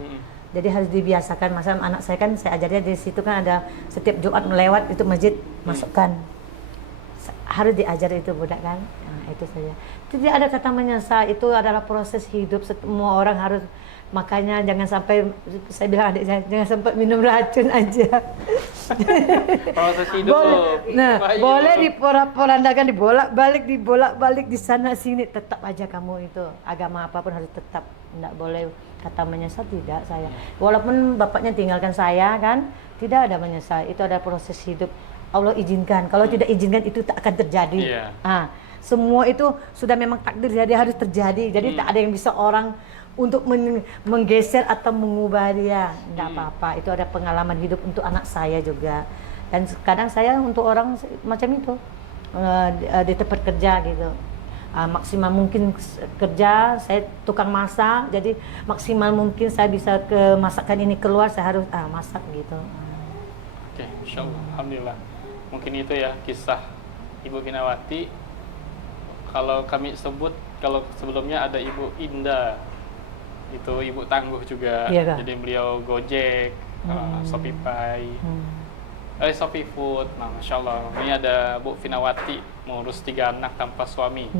Jadi harus dibiasakan. Masa anak saya kan saya ajarnya di situ kan ada setiap Jumat melewat itu masjid masukkan. Harus diajar itu budak kan. Nah, itu saja. Tidak ada kata menyesal. Itu adalah proses hidup. Semua orang harus, makanya jangan sampai, saya bilang adik saya, jangan sampai minum racun aja. Proses hidup. Boleh diporak-porandakan, dibolak-balik di sana sini, tetap aja kamu itu agama apapun harus tetap, tidak boleh kata menyesal, tidak saya. Walaupun bapaknya tinggalkan saya kan, tidak ada menyesal. Itu ada proses hidup. Allah izinkan. Kalau tidak izinkan itu tak akan terjadi. Semua itu sudah memang takdir, jadi harus terjadi. Jadi tak ada yang bisa orang untuk menggeser atau mengubah dia. Tidak apa-apa. Itu ada pengalaman hidup untuk anak saya juga. Dan kadang saya untuk orang macam itu di tempat kerja gitu. Maksimal mungkin kerja, saya tukang masak. Jadi maksimal mungkin saya bisa ke masakan ini keluar, saya harus masak gitu. Oke, Insya Allah. Alhamdulillah. Mungkin itu ya kisah Ibu Finawati. Kalau kami sebut, kalau sebelumnya ada Ibu Indah, itu Ibu tangguh juga. Iya, jadi beliau Gojek, Shopee Pay, Shopee Food. Nah, Masya Allah. Ini ada Bu Finawati mengurus 3 anak tanpa suami.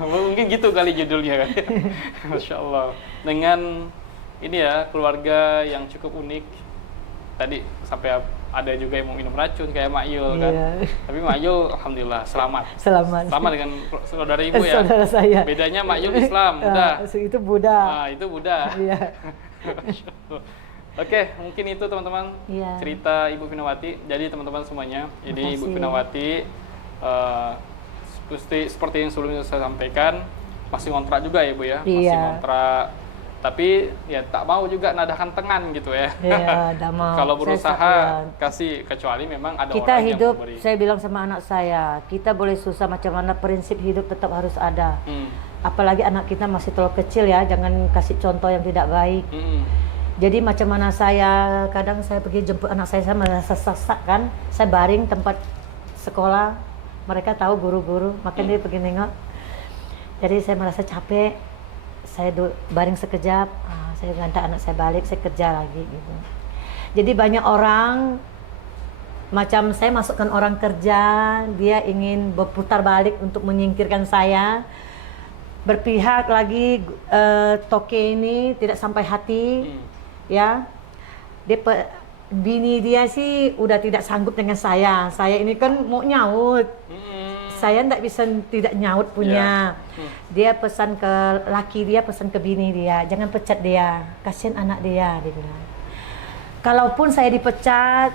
Mungkin gitu kali judulnya kan. Masya Allah. Dengan ini ya, keluarga yang cukup unik. Tadi sampai ada juga yang mau minum racun kayak Mak Yul kan. Tapi Mak Yul alhamdulillah selamat. Sama dengan saudara Ibu ya. Saudara saya. Bedanya Mak Yul Islam, Buddha. Itu Buddha. Nah, itu Buddha. Iya. Oke, mungkin itu teman-teman cerita Ibu Finawati. Jadi teman-teman semuanya, ini Ibu Finawati seperti yang sebelumnya saya sampaikan, masih ngontrak juga ya Bu ya. Masih ngontrak. Tapi ya tak mau juga nadahkan tengan gitu ya. Iya, tidak mau. Kalau berusaha kasih, kecuali memang ada kita orang hidup, yang memberi. saya bilang sama anak saya, kita boleh susah macam mana, prinsip hidup tetap harus ada. Apalagi anak kita masih terlalu kecil ya, jangan kasih contoh yang tidak baik. Jadi macam mana saya, kadang saya pergi jemput anak saya merasa sesak kan, saya baring tempat sekolah, mereka tahu guru-guru, makanya dia pergi nengok. Jadi saya merasa capek. Saya baring sekejap, saya ngantar anak saya balik, saya kerja lagi gitu. Jadi banyak orang, macam saya masukkan orang kerja, dia ingin berputar balik untuk menyingkirkan saya. Berpihak lagi, toke ini tidak sampai hati, ya. Bini dia sih udah tidak sanggup dengan saya ini kan mau nyaut. Saya tidak bisa tidak nyaut punya. Dia pesan ke laki dia, pesan ke bini dia, jangan pecat dia, kasihan anak dia bilang. Kalaupun saya dipecat,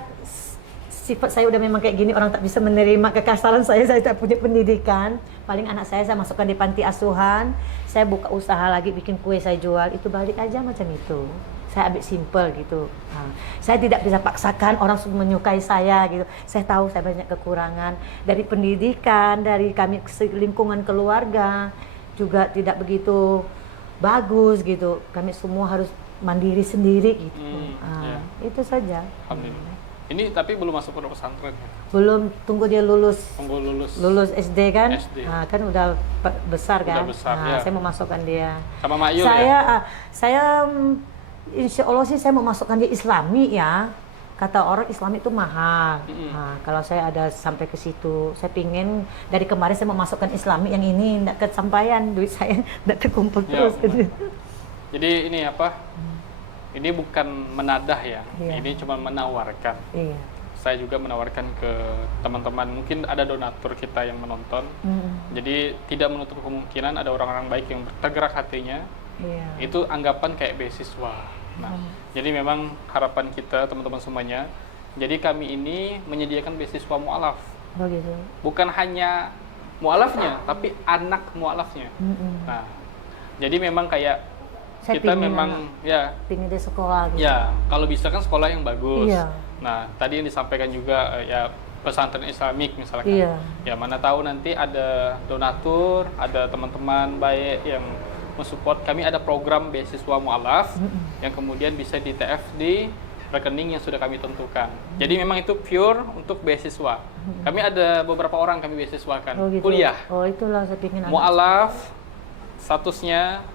sifat saya udah memang kayak gini, orang tak bisa menerima kekasaran saya tak punya pendidikan. Paling anak saya masukkan di panti asuhan, saya buka usaha lagi, bikin kue saya jual, itu balik aja macam itu. Saya ambil simple gitu. Saya tidak bisa paksakan orang menyukai saya gitu. Saya tahu saya banyak kekurangan dari pendidikan, dari kami lingkungan keluarga juga tidak begitu bagus gitu. Kami semua harus mandiri sendiri gitu. Itu saja. Alhamdulillah. Ini tapi belum masuk pondok pesantren. Belum, tunggu dia lulus. Tunggu lulus. Lulus SD kan? SD. Kan udah besar kan? Udah besar, ya. Saya mau masukkan dia. Sama Mak Yul saya insya Allah sih saya mau masukkan dia Islami ya. Kata orang Islami itu mahal. Kalau saya ada sampai ke situ, saya pingin dari kemarin saya mau masukkan Islami yang ini, tidak kesampaian, duit saya tidak terkumpul terus. Jadi ini apa? Ini bukan menadah ya, ini cuma menawarkan. Saya juga menawarkan ke teman-teman, mungkin ada donatur kita yang menonton. Jadi tidak menutup kemungkinan ada orang-orang baik yang tergerak hatinya. Itu anggapan kayak beasiswa. Nah, jadi memang harapan kita teman-teman semuanya. Jadi kami ini menyediakan beasiswa mu'alaf. Bukan hanya mu'alafnya, tapi anak mu'alafnya. Nah, jadi memang kayak saya kita memang pingin di sekolah. Gitu. Ya, kalau bisa kan sekolah yang bagus. Iya. Nah, tadi yang disampaikan juga ya pesantren Islamik misalkan. Ya, mana tahu nanti ada donatur, ada teman-teman baik yang mensupport. Kami ada program beasiswa mu'alaf yang kemudian bisa di TF di rekening yang sudah kami tentukan. Jadi memang itu pure untuk beasiswa. Kami ada beberapa orang kami beasiswakan kuliah. Oh, itulah saya pingin mu'alaf statusnya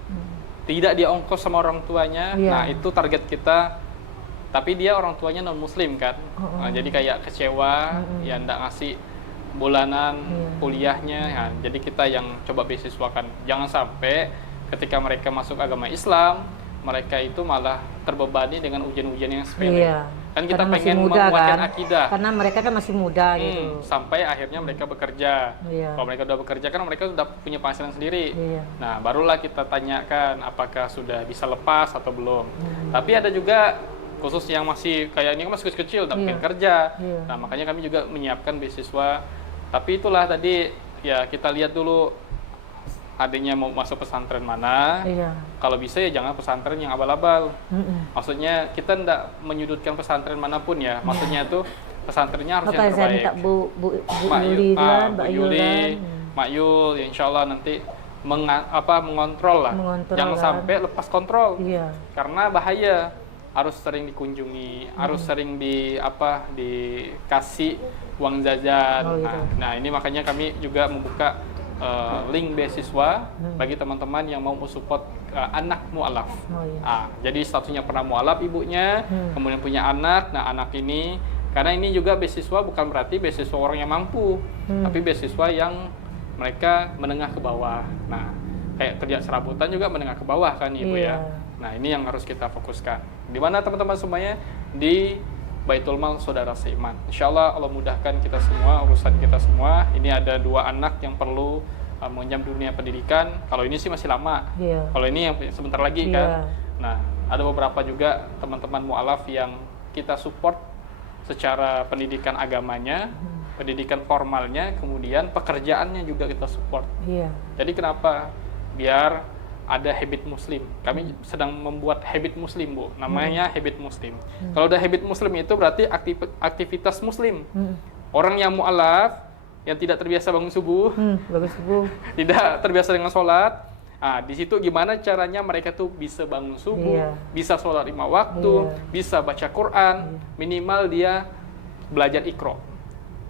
tidak dia ongkos sama orang tuanya. Iya. Nah, itu target kita. Tapi dia orang tuanya non muslim kan. Nah, jadi kayak kecewa, ya ndak ngasih bulanan kuliahnya. Nah, jadi kita yang coba beasiswakan. Jangan sampai ketika mereka masuk agama Islam, mereka itu malah terbebani dengan ujian-ujian yang sepele. Iya. Kan kita Karena masih pengen muda, menguatkan kan? akidah. Karena mereka kan masih muda gitu. Sampai akhirnya mereka bekerja. Iya. Kalau mereka udah bekerja kan mereka sudah punya penghasilan sendiri. Iya. Nah, barulah kita tanyakan apakah sudah bisa lepas atau belum. Tapi ada juga khusus yang masih kayak ini kan masih kecil, tapi pengen kerja. Iya. Nah, makanya kami juga menyiapkan beasiswa. Tapi itulah tadi ya kita lihat dulu adiknya mau masuk pesantren mana. Iya. Kalau bisa ya jangan pesantren yang abal-abal. Maksudnya kita tidak menyudutkan pesantren manapun ya. Maksudnya tuh pesantrennya harus Makanya yang saya terbaik. minta Bu Mak Yuli kan, Bu Mbak Yul Yuli, kan. Mak Yul, ya insya Allah nanti mengontrol lah. Mengontrol Jangan kan. sampai lepas kontrol. Iya. Karena bahaya. Harus sering dikunjungi, harus sering dikasih uang jajan. Oh, gitu. Nah, ini makanya kami juga membuka link beasiswa bagi teman-teman yang mau support anak mu'alaf. Oh, iya. Jadi statusnya pernah mu'alaf ibunya, kemudian punya anak. Nah, anak ini karena ini juga beasiswa bukan berarti beasiswa orang yang mampu, tapi beasiswa yang mereka menengah ke bawah. Nah, kayak kerja serabutan juga menengah ke bawah kan Ibu Iya. ya. Nah, ini yang harus kita fokuskan. Di mana teman-teman semuanya? Di Baitul Mal Saudara Seiman. Insya Allah Allah mudahkan kita semua, urusan kita semua. Ini ada 2 anak yang perlu mengenyam dunia pendidikan. Kalau ini sih masih lama. Iya. Kalau ini yang sebentar lagi Iya. kan. Nah, ada beberapa juga teman-teman mu'alaf yang kita support secara pendidikan agamanya, pendidikan formalnya, kemudian pekerjaannya juga kita support. Iya. Jadi kenapa? Biar ada habit muslim. Kami sedang membuat habit muslim, Bu. Namanya habit muslim. Kalau udah habit muslim itu berarti aktivitas muslim. Orang yang mu'alaf, yang tidak terbiasa bangun subuh, Bagus Bu. tidak terbiasa dengan sholat. Di situ gimana caranya mereka tuh bisa bangun subuh, Iya. bisa sholat 5 waktu, Iya. bisa baca Quran, minimal dia belajar Iqra.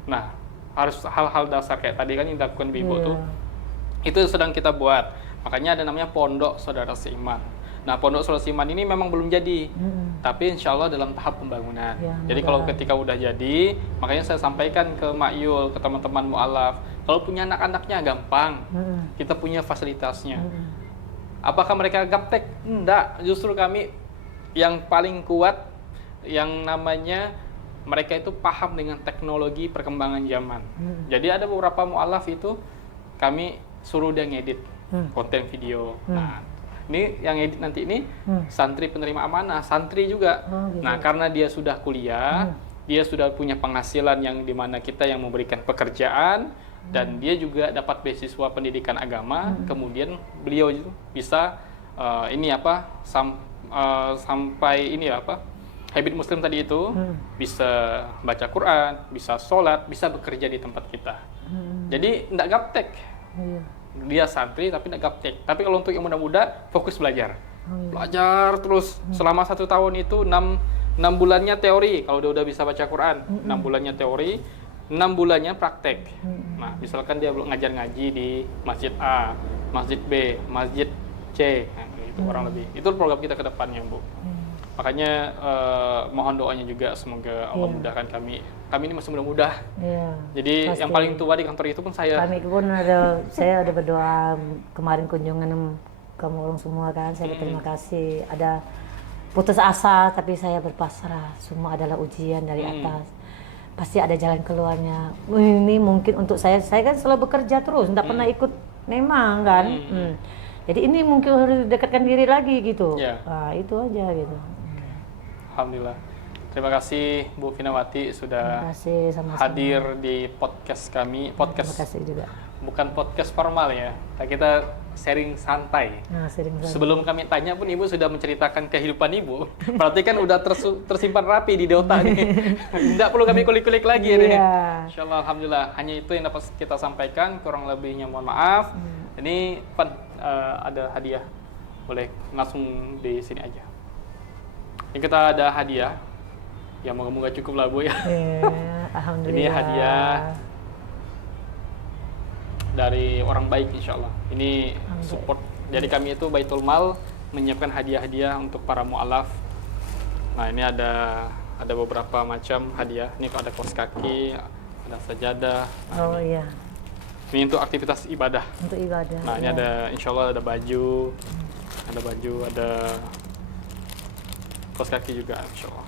Nah, harus hal-hal dasar kayak tadi kan yang dilakukan Ibu Iya. tuh. Itu sedang kita buat. Makanya ada namanya Pondok Saudara Seiman. Nah, Pondok Saudara Seiman ini memang belum jadi, tapi insya Allah dalam tahap pembangunan. Ya, Jadi kalau ketika udah jadi, makanya saya sampaikan ke Mak Yul, ke teman-teman mu'alaf, kalau punya anak-anaknya gampang, kita punya fasilitasnya. Apakah mereka gaptek? Enggak, justru kami yang paling kuat, yang namanya mereka itu paham dengan teknologi perkembangan zaman. Jadi ada beberapa mu'alaf itu kami suruh dia ngedit konten video. Nah, ini yang edit nanti ini santri penerima amanah, santri juga. Gitu. Nah, karena dia sudah kuliah, dia sudah punya penghasilan yang dimana kita yang memberikan pekerjaan, dan dia juga dapat beasiswa pendidikan agama. Kemudian beliau itu bisa sampai habit muslim tadi itu bisa baca Quran, bisa sholat, bisa bekerja di tempat kita. Jadi tidak gaptek. Iya. Dia santri tapi tidak gaptek. Tapi kalau untuk yang muda-muda fokus belajar. Belajar terus selama 1 tahun itu 6 bulannya teori. Kalau dia udah bisa baca Quran, 6 bulannya teori, 6 bulannya praktek. Nah, misalkan dia ngajar ngaji di masjid A, masjid B, masjid C, nah, itu kurang lebih. Itu program kita ke depannya, Bu. Makanya mohon doanya juga semoga Allah mudahkan kami. Kami ini masih muda-muda. Iya. Jadi Pasti. yang paling tua di kantor itu pun saya. Kami pun saya ada berdoa kemarin kunjungan kamu orang semua kan. Saya berterima kasih. Ada putus asa tapi saya berpasrah. Semua adalah ujian dari atas. Pasti ada jalan keluarnya. Ini mungkin untuk saya kan selalu bekerja terus, tidak pernah ikut memang kan. Jadi ini mungkin harus dekatkan diri lagi gitu. Ya. Nah, itu aja gitu. Alhamdulillah. Terima kasih Bu Finawati sudah Terima kasih sama-sama. hadir di podcast kami. Terima Podcast kasih juga. bukan podcast formal ya. Kita sharing santai. Nah, sering sekali. Sebelum kami tanya pun Ibu sudah menceritakan kehidupan Ibu. Berarti kan udah tersimpan rapi di otak nih. Tidak perlu kami kulik-kulik lagi nih. Iya. Insyaallah alhamdulillah. Hanya itu yang dapat kita sampaikan. Kurang lebihnya mohon maaf. Ini ada hadiah. Boleh langsung di sini aja. Ini kita ada hadiah. Ya moga-moga cukup lah Bu ya. Alhamdulillah. Ini hadiah dari orang baik insya Allah. Ini support. Jadi kami itu Baitul Mal menyiapkan hadiah-hadiah untuk para mu'alaf. Nah, ini ada beberapa macam hadiah. Ini ada kaos kaki, ada sajadah. Oh iya, Ini untuk aktivitas ibadah. untuk ibadah. Nah, ini ya. ada, insya Allah ada baju, ada kaos kaki juga, insya Allah.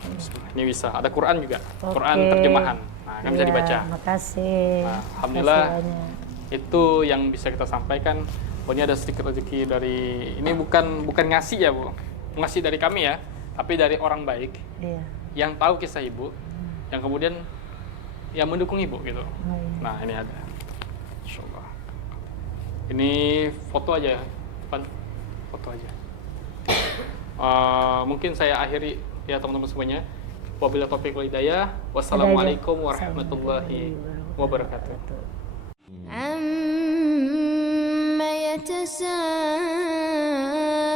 Ini bisa, ada Quran juga, Quran Oke. terjemahan. Nah, kan bisa Iya, dibaca. Makasih. Nah, alhamdulillah. Makasih banyak. Itu yang bisa kita sampaikan. Oh, ini ada sedikit rezeki dari, ini bukan ngasih ya Bu, ngasih dari kami ya, tapi dari orang baik Iya. yang tahu kisah ibu, yang kemudian yang mendukung ibu gitu. Oh, iya. Nah, ini ada, insya Allah. Ini foto aja, Pan. Foto aja. Mungkin saya akhiri ya teman-teman semuanya. Wabillahi taufiq wal hidayah. Wassalamualaikum warahmatullahi wabarakatuh. عما يتساءلون